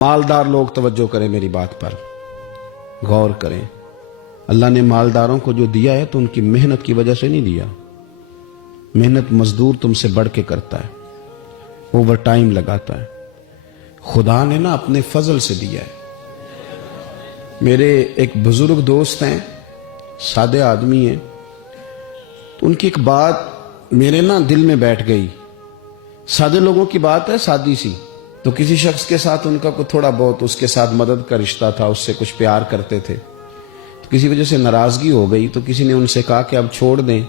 मालदार लोग तवज्जो करें, मेरी बात पर गौर करें। अल्लाह ने मालदारों को जो दिया है तो उनकी मेहनत की वजह से नहीं दिया। मेहनत मजदूर तुमसे बढ़ के करता है, ओवर टाइम लगाता है। खुदा ने ना अपने फजल से दिया है। मेरे एक बुजुर्ग दोस्त हैं, सादे आदमी हैं, तो उनकी एक बात मेरे ना दिल में बैठ गई। सादे लोगों की बात है, सादी सी। तो किसी शख्स के साथ उनका कोई थोड़ा बहुत उसके साथ मदद का रिश्ता था, उससे कुछ प्यार करते थे, तो किसी वजह से नाराजगी हो गई। तो किसी ने उनसे कहा कि अब छोड़ दें,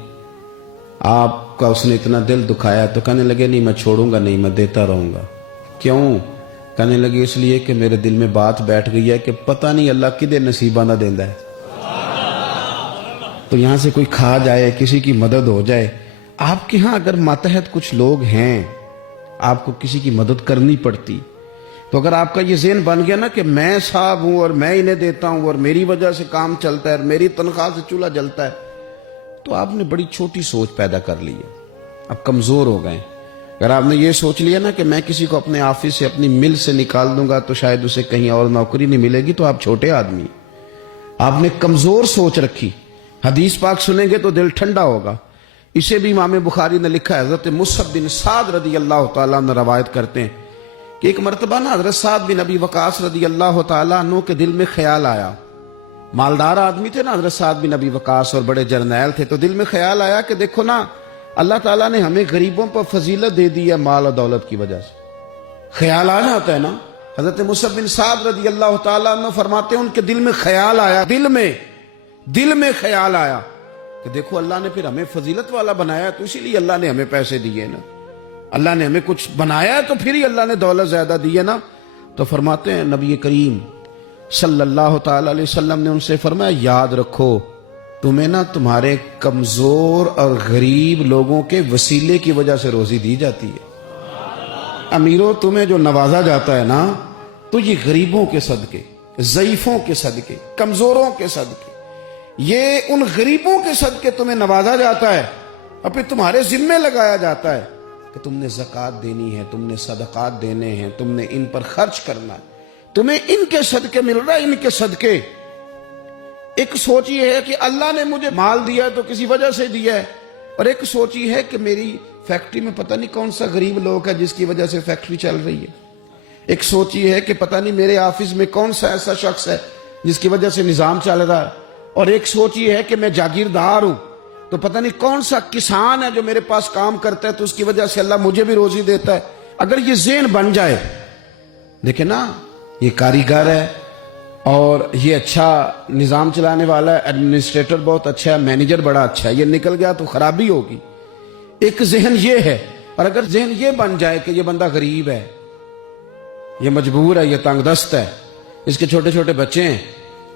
आपका उसने इतना दिल दुखाया। तो कहने लगे नहीं, मैं छोड़ूंगा नहीं, मैं देता रहूंगा। क्यों? कहने लगे इसलिए कि मेरे दिल में बात बैठ गई है कि पता नहीं अल्लाह किदे नसीबा ना देंदा है। तो यहां से कोई खा जाए, किसी की मदद हो जाए। आपके यहां अगर मातहत कुछ लोग हैं, आपको किसी की मदद करनी पड़ती, तो अगर आपका ये ज़हन बन गया ना कि मैं साहब हूं और मैं इन्हें देता हूं और मेरी वजह से काम चलता है और मेरी तनख्वाह से चूल्हा जलता है, तो आपने बड़ी छोटी सोच पैदा कर ली है। अब कमजोर हो गए। अगर आपने ये सोच लिया ना कि मैं किसी को अपने ऑफिस से, अपनी मिल से निकाल दूंगा तो शायद उसे कहीं और नौकरी नहीं मिलेगी, तो आप छोटे आदमी। आपने कमजोर सोच रखी। हदीस पाक सुनेंगे तो दिल ठंडा होगा। इसे भी इमाम बुखारी ने लिखा है। हजरत मुसअब बिन साद रदी अल्लाह तआला अन्हु रवायत करते हैं कि एक मरतबा ना हजरत साद बिन अबी वकास रदी अल्लाह तआला अन्हु के दिल में ख्याल आया। मालदार आदमी थे ना हजरत साद बिन अबी वकास, और बड़े जर्नैल थे। तो दिल में ख्याल आया कि देखो ना, अल्लाह ताला ने हमें गरीबों पर फजीलत दे दी है माल और दौलत की वजह से। ख्याल आ जाता है ना। हजरत मुसअब बिन साद रदी अल्लाह तआला अन्हु फरमाते हैं उनके दिल में ख्याल आया, दिल में ख्याल आया कि देखो अल्लाह ने फिर हमें फजीलत वाला बनाया, तो इसीलिए अल्लाह ने हमें पैसे दिए ना। अल्लाह ने हमें कुछ बनाया है तो फिर ही अल्लाह ने दौलत ज्यादा दी है ना। तो फरमाते हैं नबी करीम सल्लल्लाहु ताला अलैहि वसल्लम ने उनसे फरमाया, याद रखो तुम्हें ना तुम्हारे कमजोर और गरीब लोगों के वसीले की वजह से रोजी दी जाती है। अमीरों, तुम्हें जो नवाजा जाता है ना, तो ये गरीबों के सदके, ज़ईफों के सदके, कमजोरों के सदके, ये उन गरीबों के सदके तुम्हें नवाजा जाता है और फिर तुम्हारे जिम्मे लगाया जाता है कि तुमने ज़कात देनी है, तुमने सदकात देने हैं, तुमने इन पर खर्च करना है, तुम्हें इनके सदके मिल रहा है, इनके सदके। एक सोच ये है कि अल्लाह ने मुझे माल दिया है तो किसी वजह से दिया है, और एक सोच ये है कि मेरी फैक्ट्री में पता नहीं कौन सा गरीब लोग है जिसकी वजह से फैक्ट्री चल रही है। एक सोच ये है कि पता नहीं मेरे ऑफिस में कौन सा ऐसा शख्स है जिसकी वजह से निजाम चल रहा है। और एक सोच ये है कि मैं जागीरदार हूं, तो पता नहीं कौन सा किसान है जो मेरे पास काम करता है, तो उसकी वजह से अल्लाह मुझे भी रोजी देता है। अगर ये ज़हन बन जाए, देखे ना, ये कारीगर है और ये अच्छा निजाम चलाने वाला है, एडमिनिस्ट्रेटर बहुत अच्छा है, मैनेजर बड़ा अच्छा है, ये निकल गया तो खराबी होगी। एक जहन ये है। और अगर जहन ये बन जाए कि ये बंदा गरीब है, ये मजबूर है, ये तंगदस्त है, इसके छोटे छोटे बच्चे हैं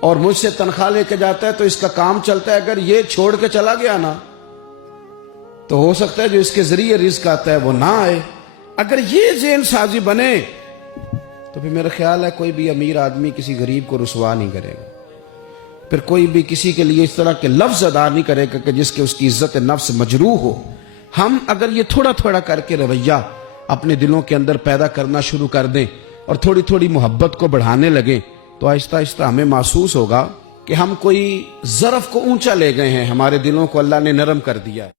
और मुझसे तनख्वाह लेके जाता है तो इसका काम चलता है, अगर ये छोड़ के चला गया ना, तो हो सकता है जो इसके जरिए रिस्क आता है वो ना आए। अगर ये ज़हन साजी बने तो फिर मेरा ख्याल है कोई भी अमीर आदमी किसी गरीब को रुसवा नहीं करेगा। फिर कोई भी किसी के लिए इस तरह के लफ्ज अदा नहीं करेगा कि जिसके उसकी इज्जत नफ्स मजरूह हो। हम अगर ये थोड़ा थोड़ा करके रवैया अपने दिलों के अंदर पैदा करना शुरू कर दें और थोड़ी थोड़ी मोहब्बत को बढ़ाने लगे, तो आहिस्ता आहिस्ता हमें महसूस होगा कि हम कोई ज़रफ़ को ऊंचा ले गए हैं, हमारे दिलों को अल्लाह ने नरम कर दिया है।